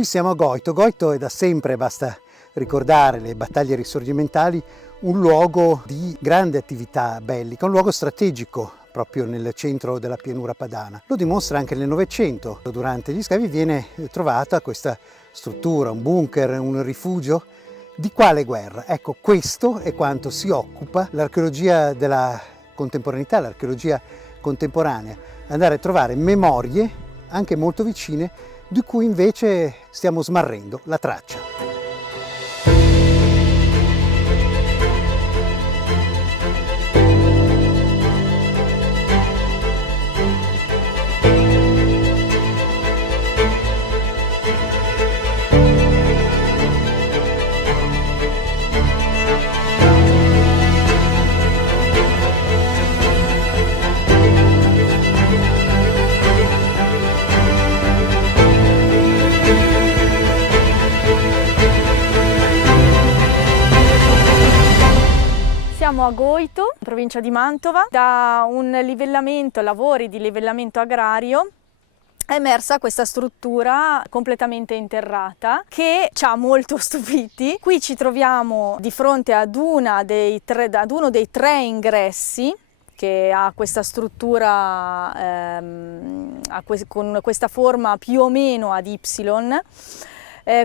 Qui siamo a Goito. Goito è da sempre, basta ricordare le battaglie risorgimentali, un luogo di grande attività bellica, un luogo strategico proprio nel centro della pianura padana. Lo dimostra anche nel Novecento. Durante gli scavi viene trovata questa struttura, un bunker, un rifugio. Di quale guerra? Ecco, questo è quanto si occupa l'archeologia della contemporaneità, l'archeologia contemporanea, andare a trovare memorie anche molto vicine di cui invece stiamo smarrendo la traccia. Siamo a Goito, in provincia di Mantova. Da un livellamento, lavori di livellamento agrario, è emersa questa struttura completamente interrata che ci ha molto stupiti. Qui ci troviamo di fronte ad uno dei tre ingressi che ha questa struttura con questa forma più o meno ad Y.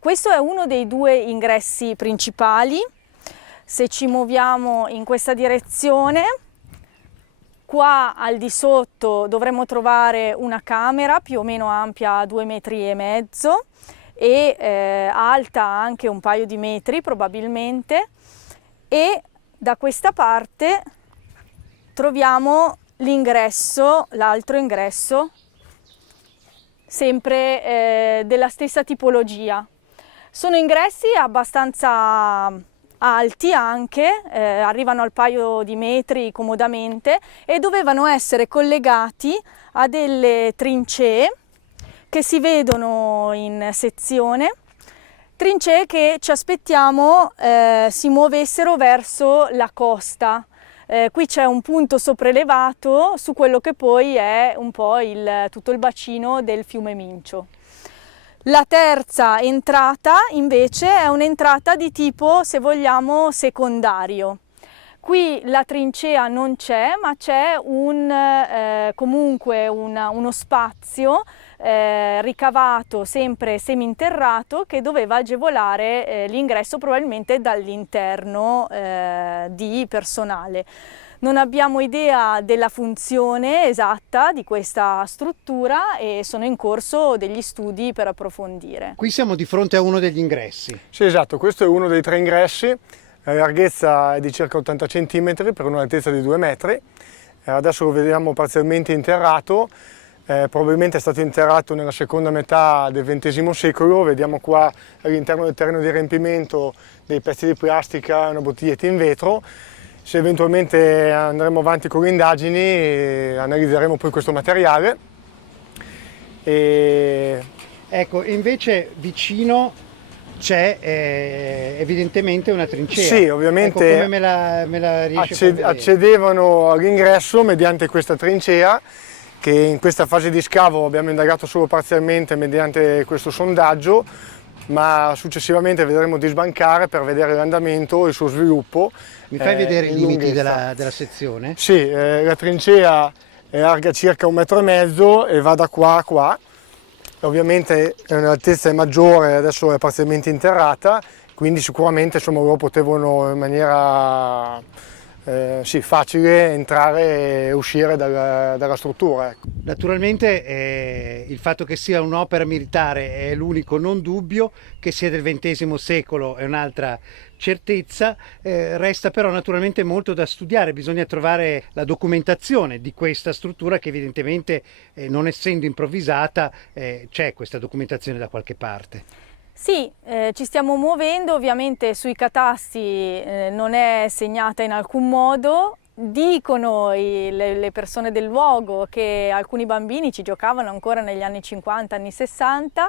Questo è uno dei due ingressi principali. Se ci muoviamo in questa direzione, qua al di sotto dovremo trovare una camera più o meno ampia 2,5 metri e alta anche un paio di metri probabilmente, e da questa parte troviamo l'ingresso, l'altro ingresso, sempre della stessa tipologia. Sono ingressi abbastanza alti anche, arrivano al paio di metri comodamente, e dovevano essere collegati a delle trincee che si vedono in sezione, trincee che ci aspettiamo si muovessero verso la costa. Qui c'è un punto sopraelevato su quello che poi è un po' tutto il bacino del fiume Mincio. La terza entrata invece è un'entrata di tipo, se vogliamo, secondario. Qui la trincea non c'è, ma c'è comunque uno spazio ricavato, sempre seminterrato, che doveva agevolare l'ingresso probabilmente dall'interno di personale. Non abbiamo idea della funzione esatta di questa struttura e sono in corso degli studi per approfondire. Qui siamo di fronte a uno degli ingressi. Sì, esatto, questo è uno dei tre ingressi, la larghezza è di circa 80 cm per un'altezza di 2 metri. Adesso lo vediamo parzialmente interrato, probabilmente è stato interrato nella seconda metà del XX secolo. Vediamo qua all'interno del terreno di riempimento dei pezzi di plastica e una bottiglietta in vetro. Se eventualmente andremo avanti con le indagini analizzeremo poi questo materiale. Ecco, invece vicino c'è evidentemente una trincea. Sì, ovviamente. Ecco, come me la riesci a far vedere? Accedevano all'ingresso mediante questa trincea, che in questa fase di scavo abbiamo indagato solo parzialmente mediante questo sondaggio, ma successivamente vedremo di sbancare per vedere l'andamento e il suo sviluppo. Mi fai vedere i limiti della sezione? Sì, la trincea è larga circa 1,5 metri e va da qua a qua. Ovviamente l'altezza è maggiore, adesso è parzialmente interrata, quindi sicuramente insomma, loro potevano in maniera facile entrare e uscire dalla struttura. Ecco. Naturalmente il fatto che sia un'opera militare è l'unico non dubbio, che sia del XX secolo è un'altra certezza, resta però naturalmente molto da studiare, bisogna trovare la documentazione di questa struttura che evidentemente non essendo improvvisata c'è questa documentazione da qualche parte. Sì, ci stiamo muovendo, ovviamente sui catasti non è segnata in alcun modo. Dicono le persone del luogo che alcuni bambini ci giocavano ancora negli anni 50, anni 60,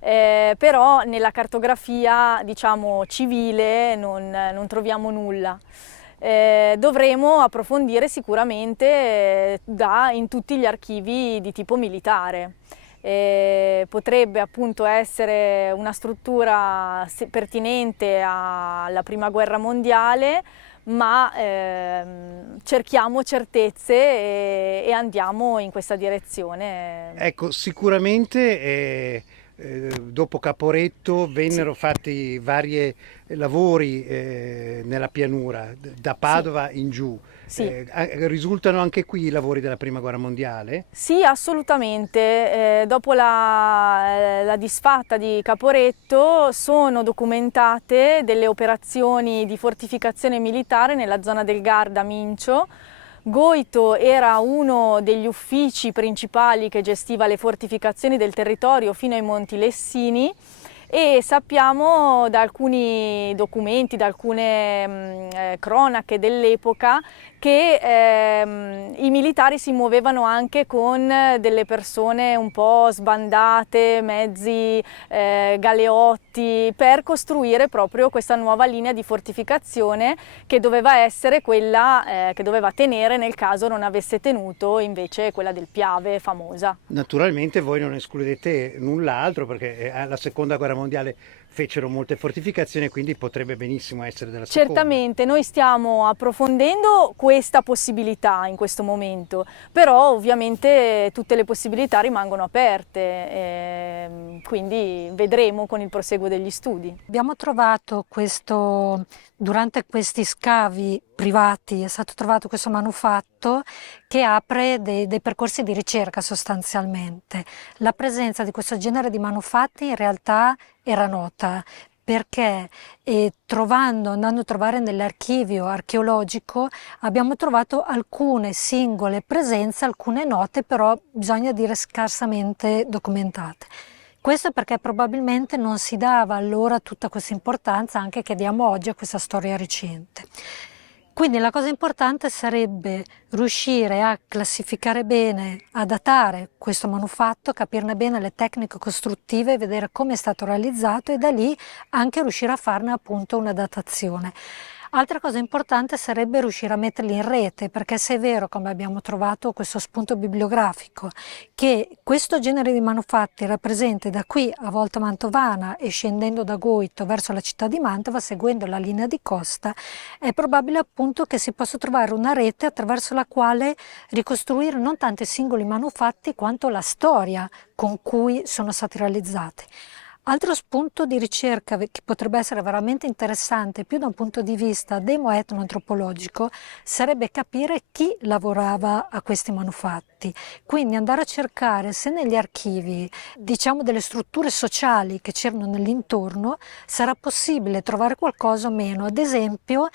però nella cartografia, diciamo, civile non troviamo nulla. Dovremo approfondire sicuramente in tutti gli archivi di tipo militare. potrebbe appunto essere una struttura pertinente alla Prima Guerra Mondiale, ma cerchiamo certezze e andiamo in questa direzione. Ecco, sicuramente dopo Caporetto vennero fatti vari lavori nella pianura, da Padova in giù. Sì. Risultano anche qui i lavori della Prima Guerra Mondiale? Sì, assolutamente. Dopo la disfatta di Caporetto sono documentate delle operazioni di fortificazione militare nella zona del Garda Mincio. Goito era uno degli uffici principali che gestiva le fortificazioni del territorio fino ai Monti Lessini, e sappiamo da alcuni documenti, da alcune cronache dell'epoca, che i militari si muovevano anche con delle persone un po' sbandate, mezzi galeotti, per costruire proprio questa nuova linea di fortificazione che doveva essere quella che doveva tenere nel caso non avesse tenuto invece quella del Piave famosa. Naturalmente voi non escludete null'altro, perché alla Seconda Guerra Mondiale fecero molte fortificazioni, quindi potrebbe benissimo essere della Seconda. Certamente, noi stiamo approfondendo questa possibilità in questo momento, però ovviamente tutte le possibilità rimangono aperte, quindi vedremo con il proseguo degli studi. Abbiamo trovato durante questi scavi privati, è stato trovato questo manufatto che apre dei percorsi di ricerca sostanzialmente. La presenza di questo genere di manufatti in realtà era nota, perché andando a trovare nell'archivio archeologico abbiamo trovato alcune singole presenze, alcune note, però bisogna dire scarsamente documentate. Questo perché probabilmente non si dava allora tutta questa importanza anche che diamo oggi a questa storia recente. Quindi la cosa importante sarebbe riuscire a classificare bene, a datare questo manufatto, capirne bene le tecniche costruttive, vedere come è stato realizzato e da lì anche riuscire a farne appunto una datazione. Altra cosa importante sarebbe riuscire a metterli in rete, perché se è vero, come abbiamo trovato questo spunto bibliografico, che questo genere di manufatti era presente da qui a Volta Mantovana e scendendo da Goito verso la città di Mantova, seguendo la linea di costa, è probabile appunto che si possa trovare una rete attraverso la quale ricostruire non tanto i singoli manufatti quanto la storia con cui sono stati realizzati. Altro spunto di ricerca che potrebbe essere veramente interessante più da un punto di vista demo-etnoantropologico sarebbe capire chi lavorava a questi manufatti, quindi andare a cercare se negli archivi, diciamo delle strutture sociali che c'erano nell'intorno, sarà possibile trovare qualcosa o meno, ad esempio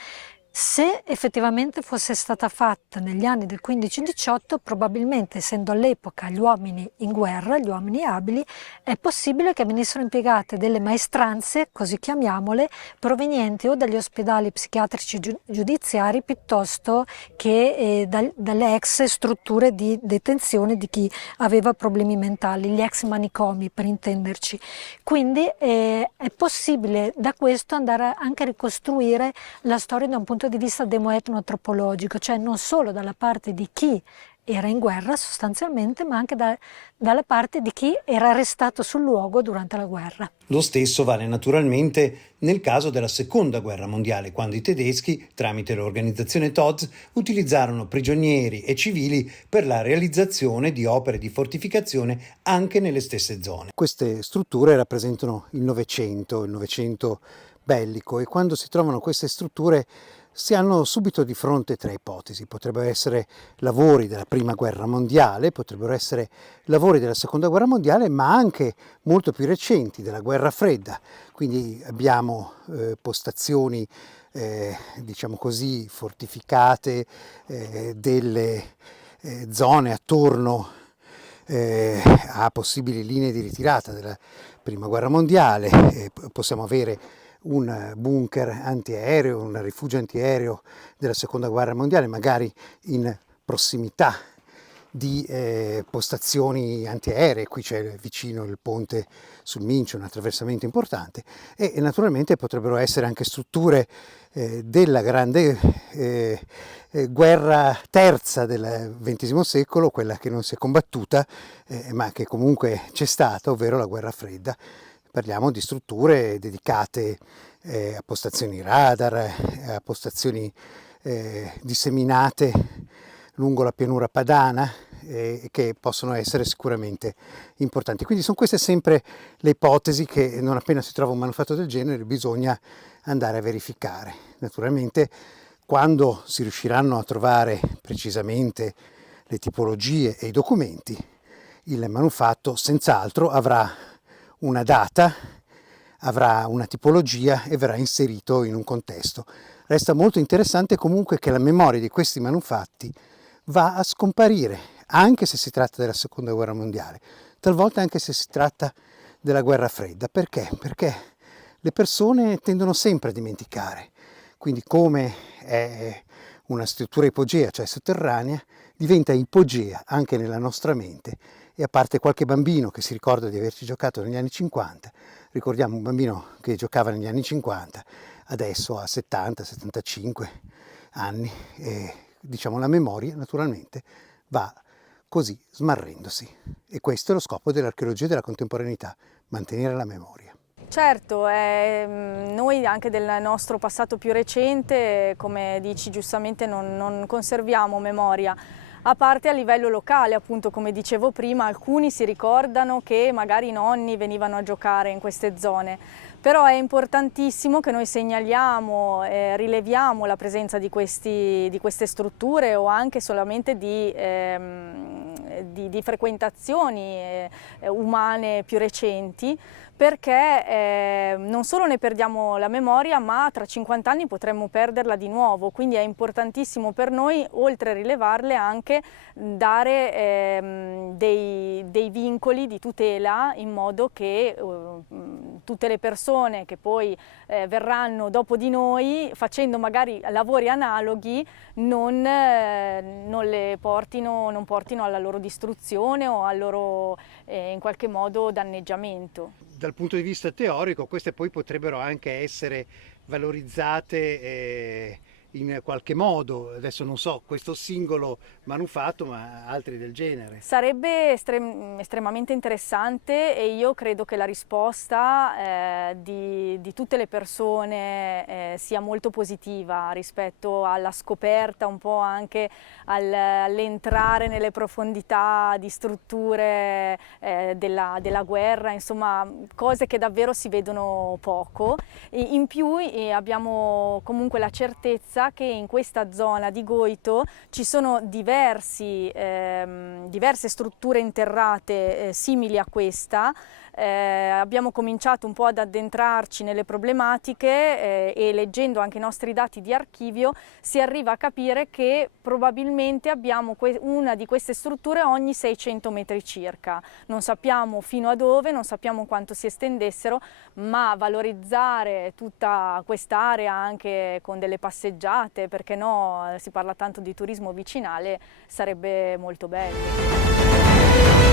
se effettivamente fosse stata fatta negli anni del 15-18, probabilmente essendo all'epoca gli uomini in guerra, gli uomini abili, è possibile che venissero impiegate delle maestranze, così chiamiamole, provenienti o dagli ospedali psichiatrici giudiziari piuttosto che dalle ex strutture di detenzione di chi aveva problemi mentali, gli ex manicomi per intenderci. Quindi è possibile da questo andare anche a ricostruire la storia da un punto di vista demo-etnoantropologico, cioè non solo dalla parte di chi era in guerra sostanzialmente, ma anche dalla parte di chi era arrestato sul luogo durante la guerra. Lo stesso vale naturalmente nel caso della Seconda Guerra Mondiale, quando i tedeschi, tramite l'organizzazione TODS, utilizzarono prigionieri e civili per la realizzazione di opere di fortificazione anche nelle stesse zone. Queste strutture rappresentano il Novecento bellico, e quando si trovano queste strutture si hanno subito di fronte tre ipotesi. Potrebbero essere lavori della Prima Guerra Mondiale, potrebbero essere lavori della Seconda Guerra Mondiale, ma anche molto più recenti, della Guerra Fredda. Quindi abbiamo postazioni, diciamo così, fortificate, delle zone attorno a possibili linee di ritirata della Prima Guerra Mondiale. Possiamo avere un bunker antiaereo, un rifugio antiaereo della Seconda Guerra Mondiale, magari in prossimità di postazioni antiaeree. Qui c'è vicino il ponte sul Mincio, un attraversamento importante, e naturalmente potrebbero essere anche strutture della grande guerra terza del XX secolo, quella che non si è combattuta ma che comunque c'è stata, ovvero la guerra fredda. Parliamo di strutture dedicate a postazioni radar, a postazioni disseminate lungo la pianura padana, che possono essere sicuramente importanti. Quindi sono queste sempre le ipotesi che non appena si trova un manufatto del genere bisogna andare a verificare. Naturalmente quando si riusciranno a trovare precisamente le tipologie e i documenti, il manufatto senz'altro avrà una data, avrà una tipologia e verrà inserito in un contesto. Resta molto interessante comunque che la memoria di questi manufatti va a scomparire, anche se si tratta della Seconda Guerra Mondiale, talvolta anche se si tratta della Guerra Fredda. Perché? Perché le persone tendono sempre a dimenticare. Quindi come è una struttura ipogea, cioè sotterranea, diventa ipogea anche nella nostra mente, e a parte qualche bambino che si ricorda di averci giocato negli anni 50, ricordiamo un bambino che giocava negli anni 50, adesso ha 70-75 anni, e diciamo la memoria naturalmente va così smarrendosi, e questo è lo scopo dell'archeologia della contemporaneità, mantenere la memoria. Certo, noi anche del nostro passato più recente, come dici giustamente, non conserviamo memoria, a parte a livello locale, appunto come dicevo prima, alcuni si ricordano che magari i nonni venivano a giocare in queste zone, però è importantissimo che noi segnaliamo, rileviamo la presenza di queste strutture, o anche solamente di frequentazioni umane più recenti, perché non solo ne perdiamo la memoria, ma tra 50 anni potremmo perderla di nuovo. Quindi è importantissimo per noi, oltre a rilevarle, anche dare dei vincoli di tutela, in modo che tutte le persone che poi verranno dopo di noi, facendo magari lavori analoghi, non portino alla loro distruzione o al loro in qualche modo danneggiamento. Dal punto di vista teorico queste poi potrebbero anche essere valorizzate in qualche modo, adesso non so questo singolo manufatto, ma altri del genere. Sarebbe estremamente interessante, e io credo che la risposta di tutte le persone sia molto positiva rispetto alla scoperta, un po' anche all'entrare nelle profondità di strutture della guerra, insomma cose che davvero si vedono poco. E in più abbiamo comunque la certezza che in questa zona di Goito ci sono diverse strutture interrate simili a questa. Abbiamo cominciato un po' ad addentrarci nelle problematiche e leggendo anche i nostri dati di archivio si arriva a capire che probabilmente abbiamo una di queste strutture ogni 600 metri circa. Non sappiamo fino a dove, non sappiamo quanto si estendessero, ma valorizzare tutta quest'area anche con delle passeggiate, perché no, si parla tanto di turismo vicinale, sarebbe molto bello.